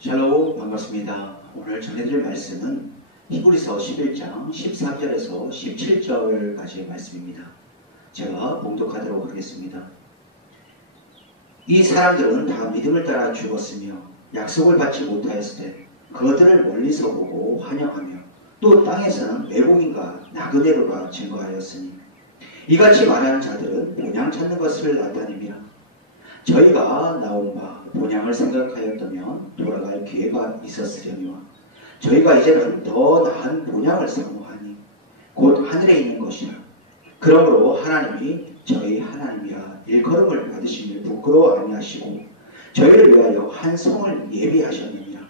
샬롬, 반갑습니다. 오늘 전해드릴 말씀은 히브리서 11장 13절에서 17절까지의 말씀입니다. 제가 봉독하도록 하겠습니다. 이 사람들은 다 믿음을 따라 죽었으며 약속을 받지 못하였을 때 그것들을 멀리서 보고 환영하며 또 땅에서는 외국인과 나그네로가 증거하였으니 이같이 말하는 자들은 본향 찾는 것을 나타냅니다. 저희가 나온 바 본향을 생각하였다면 돌아갈 기회가 있었으려니와 저희가 이제는 더 나은 본향을 사모하니 곧 하늘에 있는 것이라. 그러므로 하나님이 저희 하나님이라 일컬음을 받으시길 부끄러워 아니하시고 저희를 위하여 한 성을 예비하셨느니라.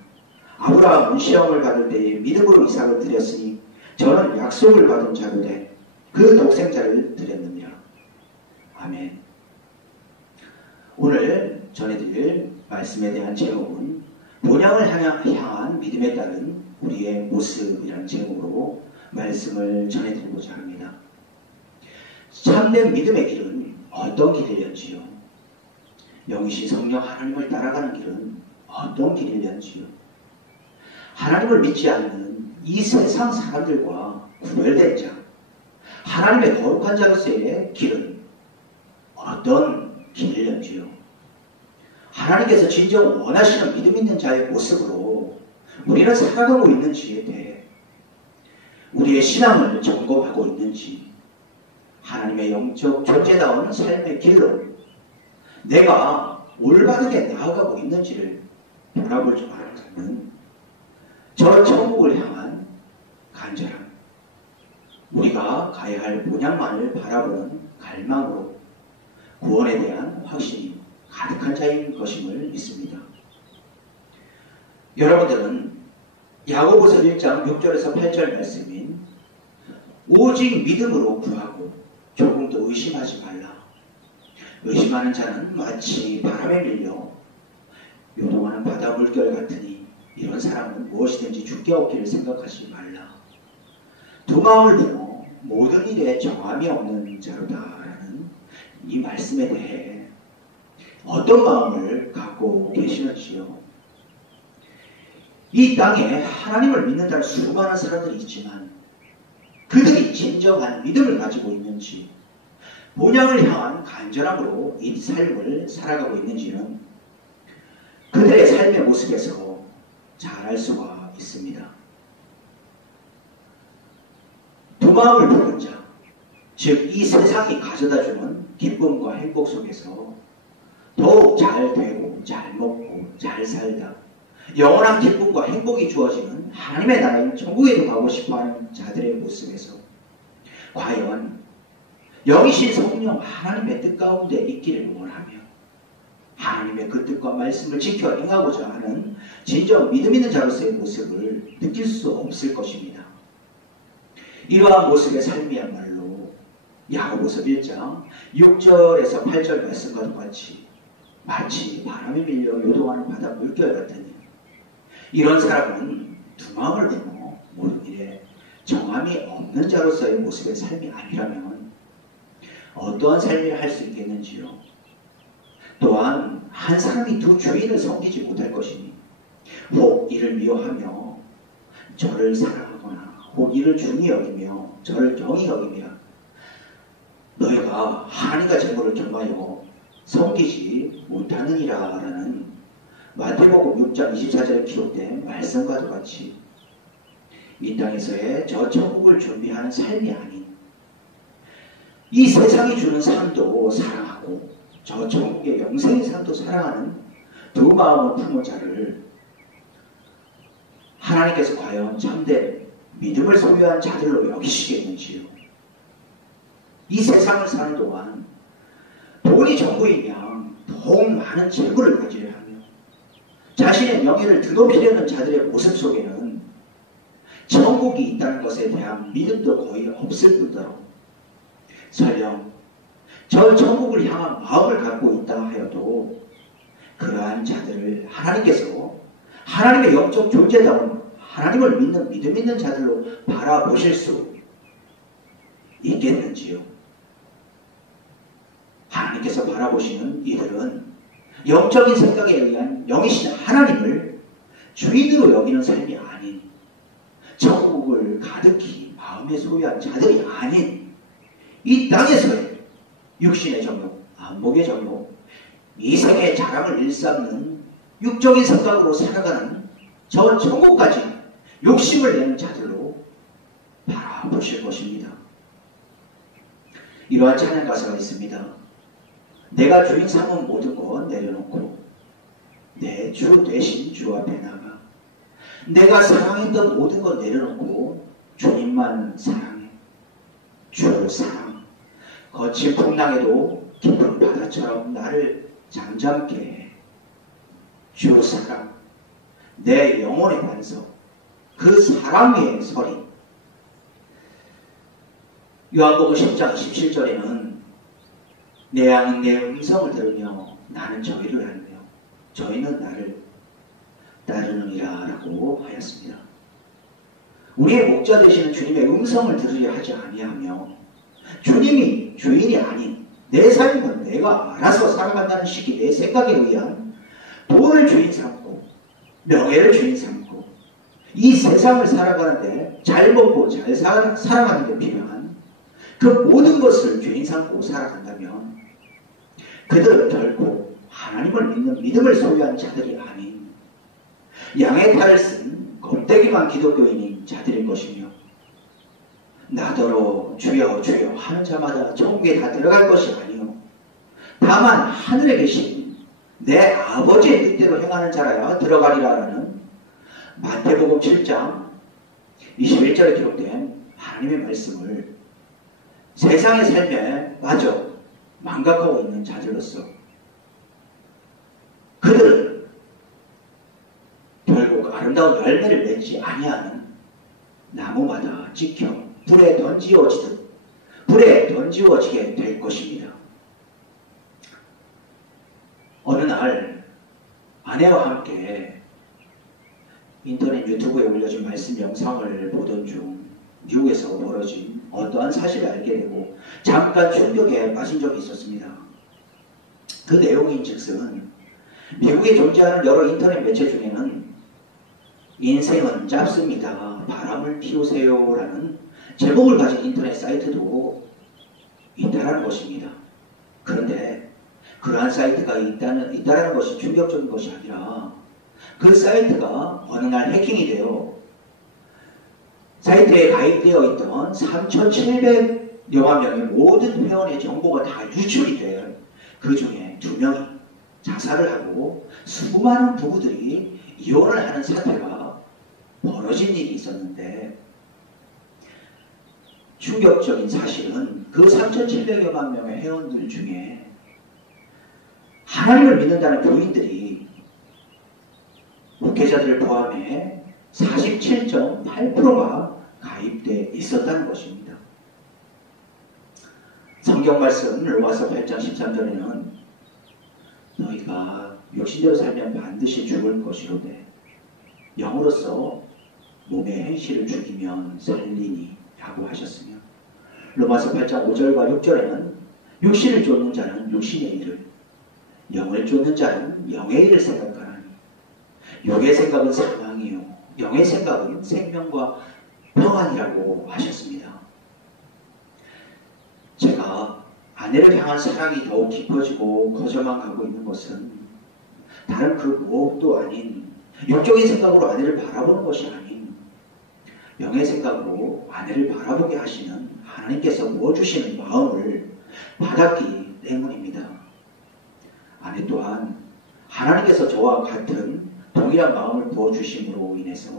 아브라함은 시험을 받을 때에 믿음으로 이삭을 드렸으니 저는 약속을 받은 자로 돼 그 독생자를 드렸느니라. 아멘. 오늘 전해드릴 말씀에 대한 제목은 본향을 향한 믿음에 따른 우리의 모습이라는 제목으로 말씀을 전해드리고자 합니다. 참된 믿음의 길은 어떤 길이련지요? 영이신 성령 하나님을 따라가는 길은 어떤 길이련지요? 하나님을 믿지 않는 이 세상 사람들과 구별된 자, 하나님의 거룩한 자로서의 길은 어떤 길이련지요? 하나님께서 진정 원하시는 믿음 있는 자의 모습으로 우리는 살아가고 있는지에 대해 우리의 신앙을 점검하고 있는지, 하나님의 영적 존재다운 삶의 길로 내가 올바르게 나아가고 있는지를 돌아볼 줄 알았다면 저 천국을 향한 간절함, 우리가 가야 할 본향만을 바라보는 갈망으로 구원에 대한 확신이 가득한 자인 것임을 믿습니다. 여러분들은 야고보서 1장 6절에서 8절 말씀인 오직 믿음으로 구하고 조금도 의심하지 말라. 의심하는 자는 마치 바람에 밀려 요동하는 바다 물결 같으니 이런 사람은 무엇이든지 죽게 없기를 생각하지 말라. 두 마음을 품어 모든 일에 정함이 없는 자로다라는 이 말씀에 대해 어떤 마음을 갖고 계시는지요? 이 땅에 하나님을 믿는다는 수많은 사람들이 있지만 그들이 진정한 믿음을 가지고 있는지, 본향을 향한 간절함으로 이 삶을 살아가고 있는지는 그들의 삶의 모습에서 잘 알 수가 있습니다. 두 마음을 품은 자, 즉 이 세상이 가져다주는 기쁨과 행복 속에서 더욱 잘 되고 잘 먹고 잘 살다 영원한 기쁨과 행복이 주어지는 하나님의 나라인 천국에도 가고 싶어하는 자들의 모습에서 과연 영이신 성령 하나님의 뜻 가운데 있기를 원하며 하나님의 그 뜻과 말씀을 지켜 행하고자 하는 진정 믿음 있는 자로서의 모습을 느낄 수 없을 것입니다. 이러한 모습의 삶이야말로 야고보서 1장 6절에서 8절 말씀과 똑같이 마치 바람에 밀려 요동하는 바다 물결 같으니 이런 사람은 두 마음을 품어 모든 일에 정함이 없는 자로서의 모습의 삶이 아니라면 어떠한 삶을 할 수 있겠는지요? 또한 한 사람이 두 주인을 섬기지 못할 것이니 혹 이를 미워하며 저를 사랑하거나 혹 이를 중히 여기며 저를 경히 여기며 너희가 하나님과 재물을 경하여 섬기지 못하느니라 라는 마태복음 6장 24절에 기록된 말씀과 똑같이 이 땅에서의 저 천국을 준비하는 삶이 아닌 이 세상이 주는 삶도 사랑하고 저 천국의 영생의 삶도 사랑하는 두 마음을 품은 자를 하나님께서 과연 참된 믿음을 소유한 자들로 여기시겠는지요? 이 세상을 사는 동안 돈이 전부인 양 더욱 많은 재물을 가지려 하며 자신의 명예를 드높이려는 자들의 모습 속에는 천국이 있다는 것에 대한 믿음도 거의 없을 뿐더러 설령 저 천국을 향한 마음을 갖고 있다 하여도 그러한 자들을 하나님께서 하나님의 영적 존재다운 하나님을 믿는 믿음 있는 자들로 바라보실 수 있겠는지요? 하나님께서 바라보시는 이들은 영적인 생각에 의한 영이신 하나님을 주인으로 여기는 삶이 아닌, 천국을 가득히 마음에 소유한 자들이 아닌 이 땅에서의 육신의 정욕, 안목의 정욕, 이 생의 자랑을 일삼는 육적인 생각으로 살아가는 저 천국까지 욕심을 내는 자들로 바라보실 것입니다. 이러한 찬양 가사가 있습니다. 내가 주인 삼은 모든 것 내려놓고 내 주 되신 주 앞에 나가 내가 사랑했던 모든 것 내려놓고 주님만 사랑해. 주 사랑 거친 풍랑에도 깊은 바다처럼 나를 잠잠케 해. 주 사랑 내 영혼의 반석 그 사랑 위에 서리. 요한복음 10장 17절에는 내 양은 내 음성을 들으며 나는 저희를 알며 저희는 나를 따르느니라 라고 하였습니다. 우리의 목자 되시는 주님의 음성을 들으려 하지 아니하며 주님이 주인이 아닌 내 삶은 내가 알아서 살아간다는 식이 내 생각에 의한 돈을 주인 삼고 명예를 주인 삼고 이 세상을 살아가는데 잘 먹고 잘 살아가는 데 필요한 그 모든 것을 주인 삼고 살아간다면 그들은 결코 하나님을 믿는 믿음을 소유한 자들이 아닌 양의 탈을 쓴 껍데기만 기독교인인 자들일 것이며 나더러 주여 주여 하는 자마다 천국에 다 들어갈 것이 아니요 다만 하늘에 계신 내 아버지의 뜻대로 행하는 자라야 들어가리라라는 마태복음 7장 21절에 기록된 하나님의 말씀을 세상의 삶에 빠져 망각하고 있는 자들로서 그들은 결국 아름다운 열매를 맺지 아니하는 나무마다 찍혀 불에 던지워지게 될 것입니다. 어느 날 아내와 함께 인터넷 유튜브에 올려진 말씀 영상을 보던 중 미국에서 벌어진 어떠한 사실을 알게 되고 잠깐 충격에 빠진 적이 있었습니다. 그 내용인즉슨 미국에 존재하는 여러 인터넷 매체 중에는 인생은 짧습니다. 바람을 피우세요 라는 제목을 가진 인터넷 사이트도 있다는 것입니다. 그런데 그러한 사이트가 있다는 것이 충격적인 것이 아니라 그 사이트가 어느 날 해킹이 되어 사이트에 가입되어 있던 3,700여만 명의 모든 회원의 정보가 다 유출이 돼 그 중에 2명이 자살을 하고 수많은 부부들이 이혼을 하는 사태가 벌어진 일이 있었는데 충격적인 사실은 그 3,700여만 명의 회원들 중에 하나님을 믿는다는 교인들이 목회자들을 포함해 47.8%가 가입되어 있었다는 것입니다. 성경 말씀 로마서 8장 13절에는 너희가 육신대로 살면 반드시 죽을 것이로되 영으로서 몸의 행실을 죽이면 살리니 라고 하셨으며 로마서 8장 5절과 6절에는 육신을 쫓는 자는 육신의 일을 영을 쫓는 자는 영의 일을 생각하나니 육의 생각은 사망이요 영의 생각은 생명과 평안이라고 하셨습니다. 제가 아내를 향한 사랑이 더욱 깊어지고 거저만 가고 있는 것은 다른 그 무엇도 아닌 육적인 생각으로 아내를 바라보는 것이 아닌 영의 생각으로 아내를 바라보게 하시는 하나님께서 부어주시는 마음을 받았기 때문입니다. 아내 또한 하나님께서 저와 같은 동일한 마음을 부어주심으로 인해서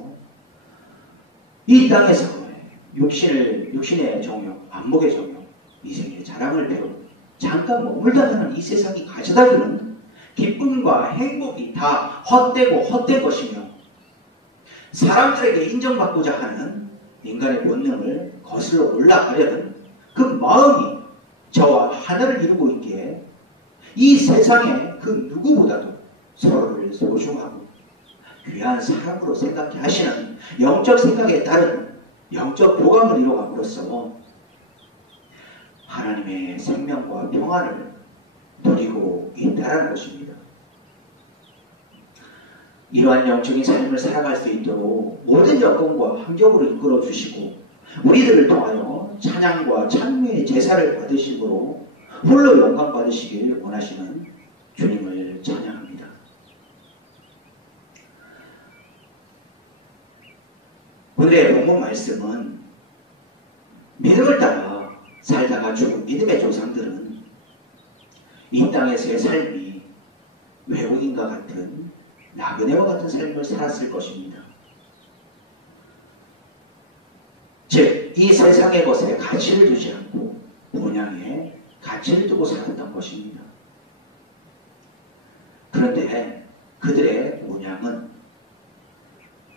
이 땅에서 육신의 정욕, 안목의 정욕, 이생의 자랑을 배우고 잠깐 머물다 하는 이 세상이 가져다주는 기쁨과 행복이 다 헛되고 헛된 것이며 사람들에게 인정받고자 하는 인간의 본능을 거슬러 올라가려는 그 마음이 저와 하나를 이루고 있기에 이 세상의 그 누구보다도 서로를 소중하고 귀한 사람으로 생각해 하시는 영적 생각에 따른 영적 교감을 이루어감으로써 하나님의 생명과 평안을 누리고 있다는 것입니다. 이러한 영적인 삶을 살아갈 수 있도록 모든 여건과 환경으로 이끌어 주시고 우리들을 통하여 찬양과 찬미의 제사를 받으심으로 홀로 영광 받으시길 원하시는 주님을 찬양합니다. 오늘의 본문 말씀은 믿음을 따라 살다가 죽은 믿음의 조상들은 이 땅에서의 삶이 외국인과 같은 나그네와 같은 삶을 살았을 것입니다. 즉, 이 세상의 것에 가치를 두지 않고 본향에 가치를 두고 살았던 것입니다. 그런데 그들의 본향은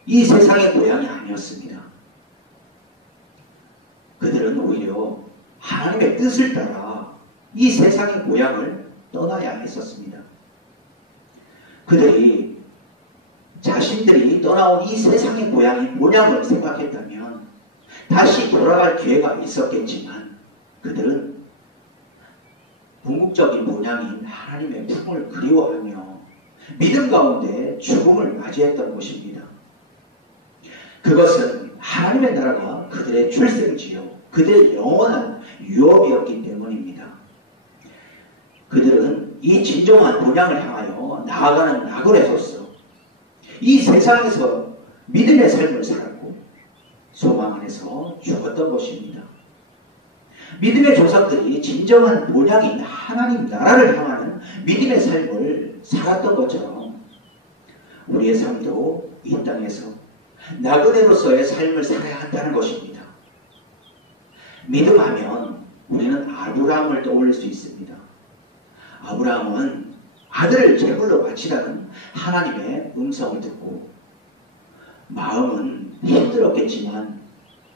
이 세상의 고향이 아니었습니다. 그들은 오히려 하나님의 뜻을 따라 이 세상의 고향을 떠나야 했었습니다. 그들이 자신들이 떠나온 이 세상의 고향이 뭐냐고 생각했다면 다시 돌아갈 기회가 있었겠지만 그들은 궁극적인 본향인 하나님의 품을 그리워하며 믿음 가운데 죽음을 맞이했던 것입니다. 그것은 하나님의 나라가 그들의 출생지요, 그들의 영원한 유업이었기 때문입니다. 그들은 이 진정한 본향을 향하여 나아가는 나그네로서 이 세상에서 믿음의 삶을 살았고 소망 안에서 죽었던 것입니다. 믿음의 조상들이 진정한 본향인 하나님 나라를 향하는 믿음의 삶을 살았던 것처럼 우리의 삶도 이 땅에서 나그네로서의 삶을 살아야 한다는 것입니다. 믿음하면 우리는 아브라함을 떠올릴 수 있습니다. 아브라함은 아들을 제물로 바치라는 하나님의 음성을 듣고 마음은 힘들었겠지만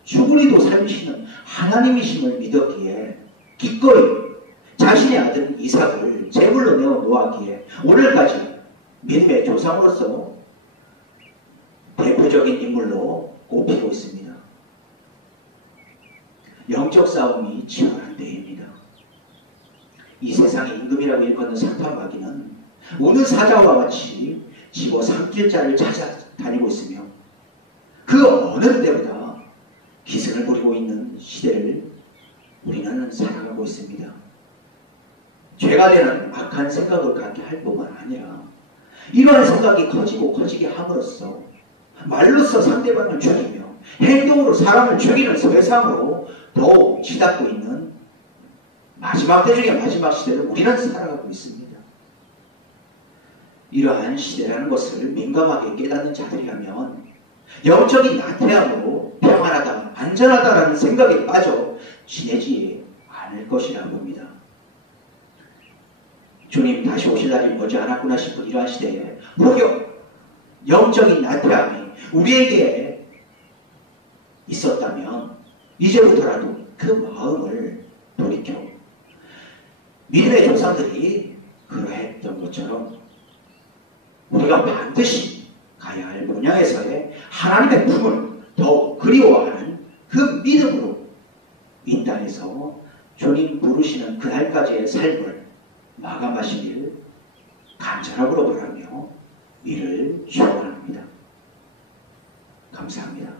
죽으리도 살리시는 하나님이심을 믿었기에 기꺼이 자신의 아들 이삭을 제물로 내어 놓았기에 오늘까지 믿음의 조상으로서 대표적인 인물로 꼽히고 있습니다. 영적 싸움이 치열한 때입니다. 이 세상의 임금이라고 일컫는 사탄마귀는 오늘 사자와 같이 집어삼킬 자를 찾아다니고 있으며 그 어느 때보다 기승을 부리고 있는 시대를 우리는 살아가고 있습니다. 죄가 되는 악한 생각을 갖게 할 뿐만 아니라 이러한 생각이 커지고 커지게 함으로써 말로써 상대방을 죽이며 행동으로 사람을 죽이는 세상으로 더욱 치닫고 있는 마지막 때 중에 마지막 시대를 우리는 살아가고 있습니다. 이러한 시대라는 것을 민감하게 깨닫는 자들이라면 영적인 나태함으로 평안하다, 안전하다라는 생각에 빠져 지내지 않을 것이라고 봅니다. 주님 다시 오실 날이 머지않았구나 싶은 이러한 시대에 혹여 영적인 나태함이 우리에게 있었다면 이제부터라도 그 마음을 돌이켜 믿음의 조상들이 그러했던 것처럼 우리가 반드시 가야 할 본향에서의 하나님의 품을 더욱 그리워하는 그 믿음으로 이 땅에서 주님 부르시는 그날까지의 삶을 마감하시길 간절함으로 바라며 이를 축원합니다. 감사합니다.